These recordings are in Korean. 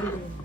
everything.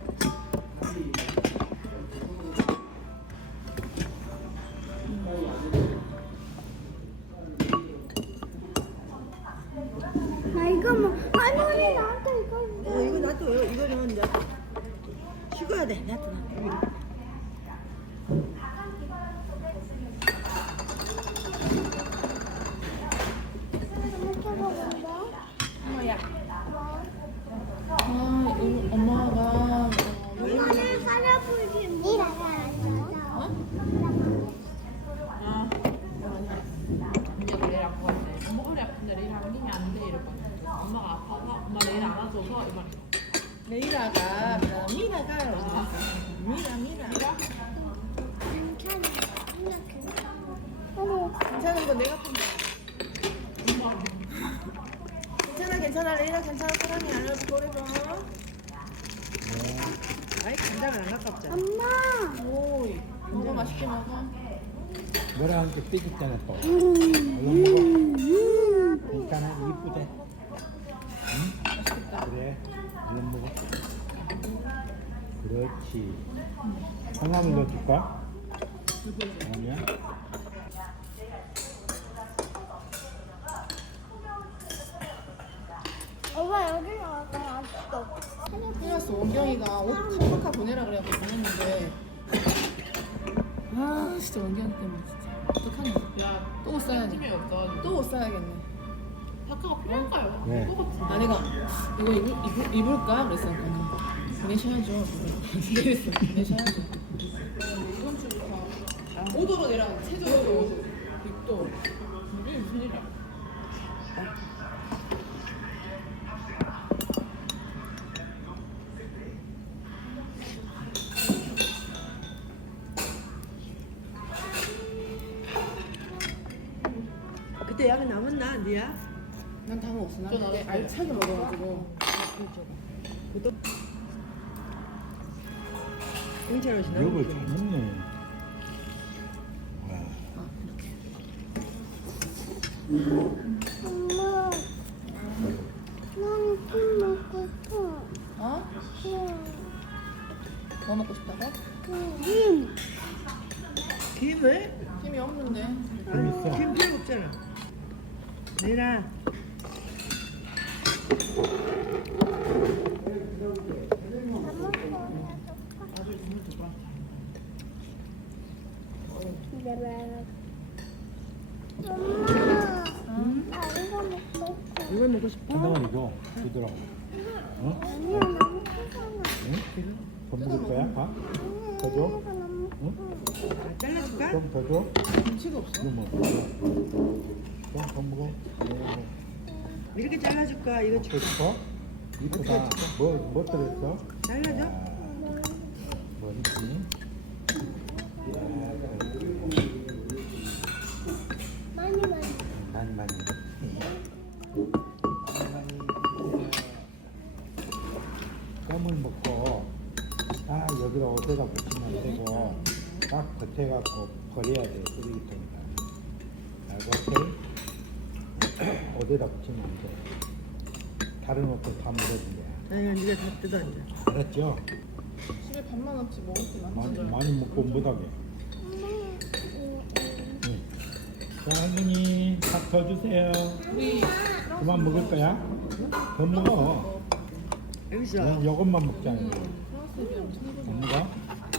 내가 판다. 괜찮아 괜찮아 레이라 괜찮아 사랑이 알아서 그래서. 아이, 간장은 안 아깝잖아. 엄마 오이 먹어 맛있게 먹어. 뭐라 하는지 삐졌잖아 또. 음, 얼른 먹어. 음. 괜찮아 이쁘대. 응? 그래. 얼른 먹어. 그렇지. 콩나물 넣어줄까? 아니야? 엄마 여기 나가 아직도. 해놨어. 원경이가 옷 카프카 보내라 그래갖고 보냈는데. 아 진짜 원경 때문에 진짜. 어떡하냐. 야, 또 옷 사야지 힘이 없어. 또옷 사야겠네. 다크가 필요할까요? 네. 아내가 이거 입을, 입을, 입을까? 그랬으니까. 보내셔야죠. 그랬어 보내셔야죠. 이번 주부터 5도로 내려 최저로 6도 이게 무슨 일이야 차게 먹어가지고 옷이 이걸 나오고. 잘 먹네. 와. 아 이렇게 엄마 나는 좀 먹고 싶어 어? 뭐 먹고 싶다고? 음. 김을? 힘이 없는데 재밌어. 김 필요 없잖아. 내라. 엄마 나 이거 먹고 싶어 이걸 먹고 싶어? 콩나물 이거 주더라고. 어? 아니야 너무 크잖아 응? 더 먹을 거야? 다? 더 줘? 이거 너무 응? 아, 잘라줄까? 좀 더 줘? 김치가 없어 이거 먹어. 좀더 먹어. 네. 이렇게 잘라줄까? 이거 줘. 됐어? 이쁘다. 뭐, 뭐 들었어? 잘라줘? 뭐 있지? 많이 많이 많이 많이. 껌을 먹고 딱 여기다 어디다 붙이면 안 되고 딱 겉에 갖고 버려야 돼 쓰레기통에다. 알고 오케이? 어디다 붙이면 안 돼. 다른 옷도 다 물어준 거야. 아니, 네가 다 뜯어 이제. 알았죠? 집에 밥만 없지 먹을 게 많이, 많지 많이 먹고 못하게. 응. 자, 할머니 밥 더 주세요. 우리 그만 먹을 거야? 더 먹어. 여기 있어. 난 이것만 먹자. 프랑스 애들 엄청 안 먹어?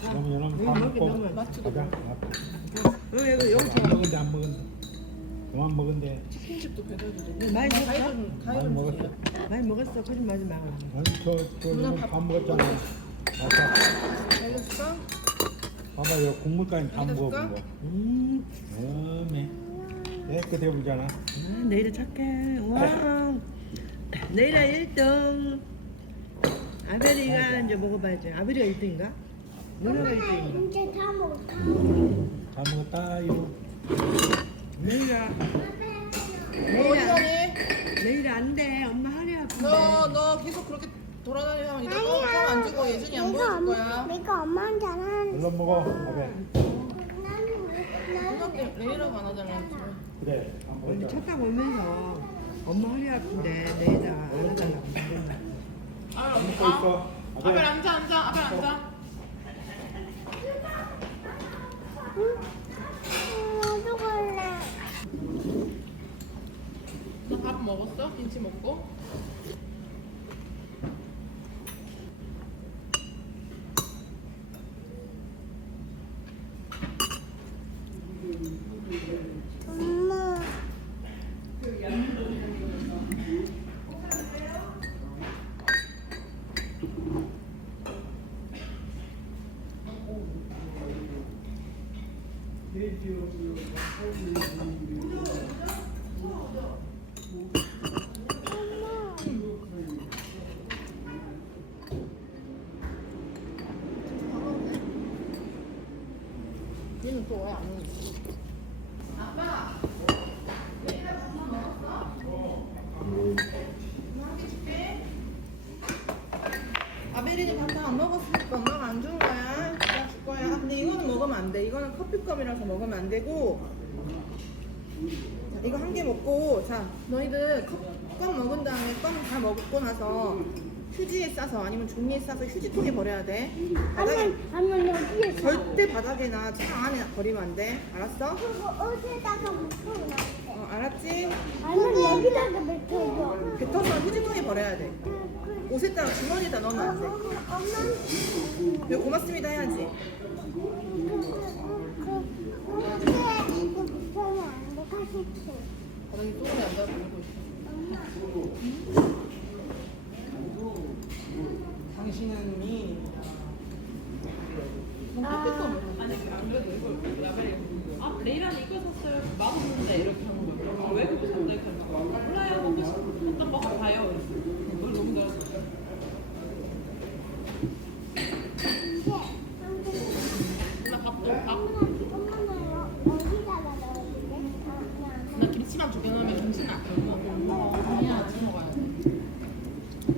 그럼 밥 먹긴 먹고 가자. 어, 여기, 여기 안 먹은데 안 먹은데. 그만 먹은데. 치킨집도 배달도 네, 많이 먹었어? 가위좀 많이 가위좀 먹었어. 주세요 많이 먹었어. 거짓말하지 마. 아니 저저 이거 밥 먹었잖아. 아까 알려줄까? 봐봐 이거 국물까지 다 먹어본? 거. 음, 어메. 깨끗해 보잖아. 아, 내일은 착해. 와. 내일은 1등. 아베리가 이제 먹어봐야지. 아베리가 1등인가? 누나가 1등인가? 이제 다 먹었다 다 먹었다 이거. 내일아. 뭐 어디 가니? 내일 안 돼. 엄마 허리 아픈데. 너, 너 계속 그렇게 돌아다니면 이제 너 가만 안 주고 예준이 안 내가 보여줄 엄마 거야. 내가 엄마한테 안 하는 얼른 먹어. 아베. 나는 나는 엄마께 레이라고 안 하잖아. 지금. 그래. 안. 첫방 오면서 엄마 허리 아픈데 내일아 안 하달라고. 안 먹고 있어. 아벨 앉아 앉아 아벨 앉아 응? 나도 갈래. 너 밥 먹었어? 김치 먹고? 엄마 또 왜 안 오니? 아벨이는 밥 다 안 먹었으니까 엄마가 안 준 거야. 내가 줄 거야. 근데 이거는 먹으면 안 돼. 이거는 커피껌이라서 먹으면 안 되고. 자, 이거 한 개 먹고, 자, 너희들 컵, 껌 먹은 다음에 껌 다 먹고 나서 휴지에 싸서 아니면 종이에 싸서 휴지통에 버려야 돼. 바닥에, 한번 여기에 서 절대 바닥에나 차 안에 버리면 안 돼. 알았어? 그리고 어디다가 묻혀놔. 어, 알았지? 아니면 여기다가 묻혀줘. 뱉어서 휴지통에 버려야 돼. 옷에다가 주머니에다 넣으면 안 돼. 엄마. 왜 고맙습니다 해야지. 그렇게 이거 묻혀면 안 돼. 가시치. 닿아서 울고 있어. 당신은 레이라는 이거 샀어요. 맛없는데 이렇게 하는 아, 왜 그거 거야 몰라요. 싶어 일단 먹어봐요 그걸 너무 잘했어 나 밥도 밥 어디다가 넣어줄게? 나 김치만 두 개 넣으면 김치는 안 먹어 아니야 같이 먹어야 돼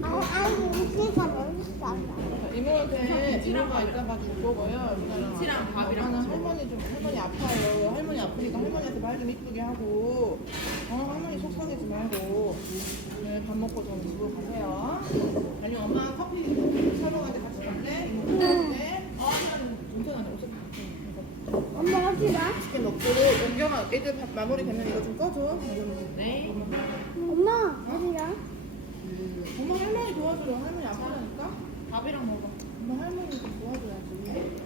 아, 아니, 음식가 너무 싸다. 이모한테 이모가 이따가 줄 거고요. 김치랑 밥이랑 나는 같이 먹어. 할머니 좀 할머니 아파요. 할머니 아프니까 할머니한테 말 좀 이쁘게 하고. 어 할머니 속상해지 말고. 네, 밥 먹고 좀 집으로 가세요. 아니 엄마 커피 사먹한테 같이 갈래? 이모 갈래? 어 괜찮아. 엄마 어디 가? 맛있게 먹고 연경아 애들 밥 마무리 되면 이거 좀 꺼줘. 네 엄마 어디 가? 엄마 할머니 도와줘요. 할머니 아프다니까. 밥이랑 먹어 엄마 할머니 좀 도와줘야지.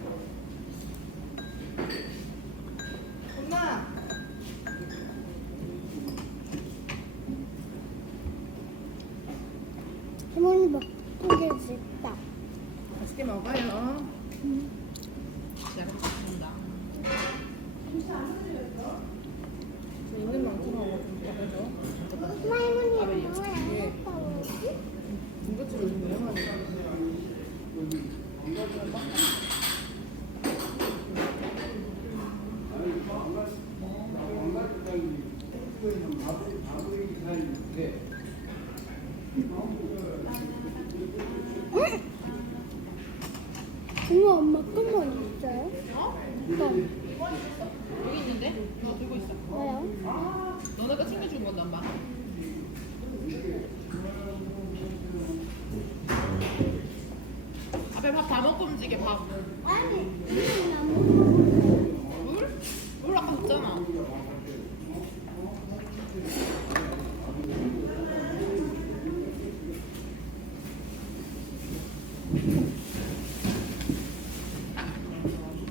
엄마. 할머니 먹고 싶다. 맛있게 먹어요. 제가 먹는다 저 있는 만큼 하고 좀 먹어줘. 엄마 할머니 영화 안 예. 했다고 그러지? 군것질을 좀 유용하니까. 엄마 엄마 껌은 있어요? 어? 껌 여기 있는데? 너 들고 있어 왜요? 너네가 챙겨준 건데 엄마 아베 밥 움직여 밥. 물? 물 아까 줬잖아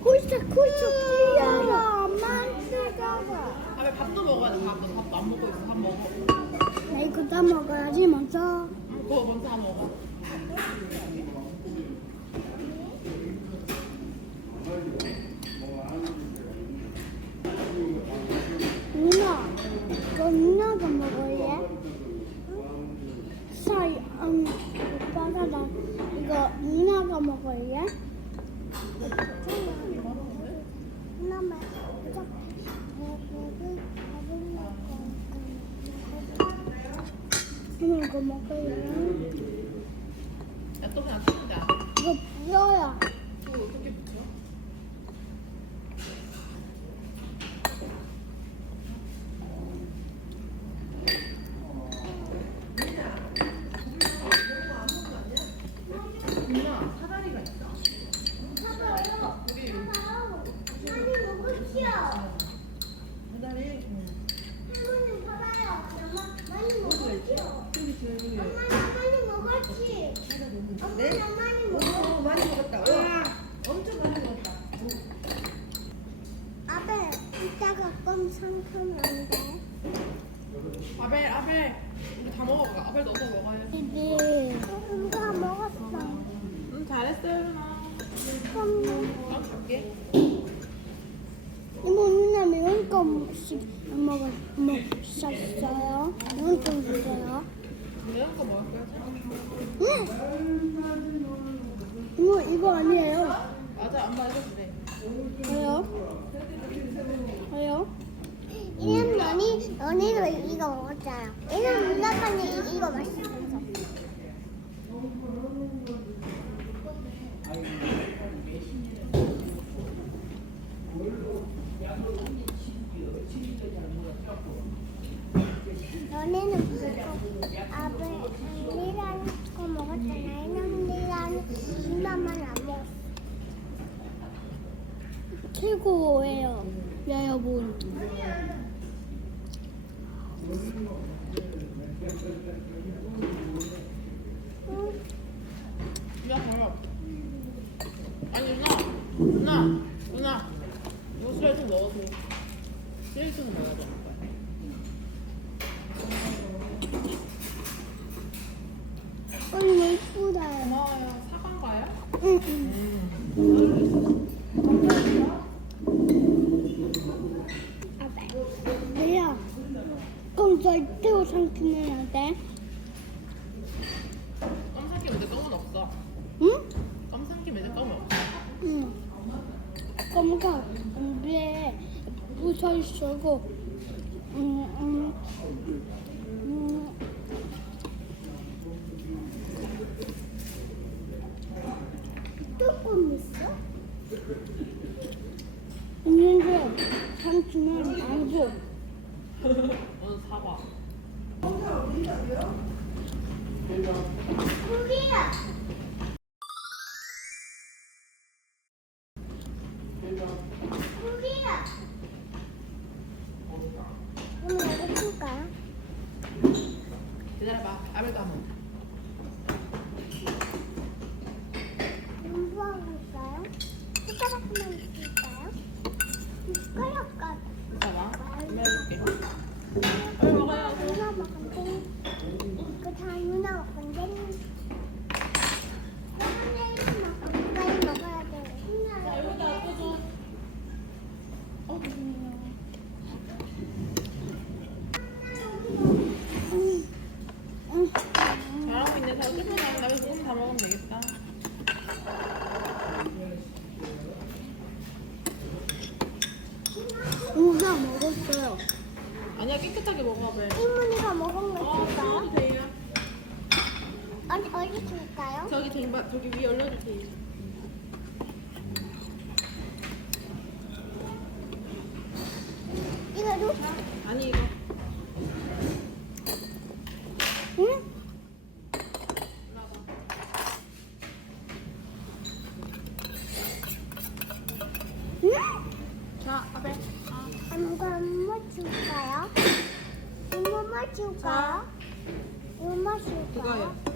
콜차 콜차 콜야 엄마 뜨거워. 아베 밥도 먹어야 돼 밥도 밥도 안 먹고 있어 밥 먹어 나 이거 다 먹어야지 먼저. 응, 그거 먼저 다 먹어 누나, 너 누나가 먹을래? 사이, 음, 오빠가 나 이거 누나가 먹을래? 누나만 이거 먹을래? 야또 그냥 푼다 이거 불어야. 엄마가 엄마 샀어요. 이건 좀 주세요. 응? 이거 이거 아니에요. 맞아, 엄마 이거 그래. Hum. escuro. Não. 저거 음, 음, 음. 조금 있어? 있는데 참치는 안 줘. 오늘 사과. 고기야. 우가 먹었어요. 아니야 깨끗하게 먹어 왜? 할머니가 먹은 거아 어, 진짜? 돼요. 어디 어디 줄까요? 저기 등반 저기 위에 올려주세요. 이거도? 아니 이거. 자 앞에. 줄까? 엄마 줄까?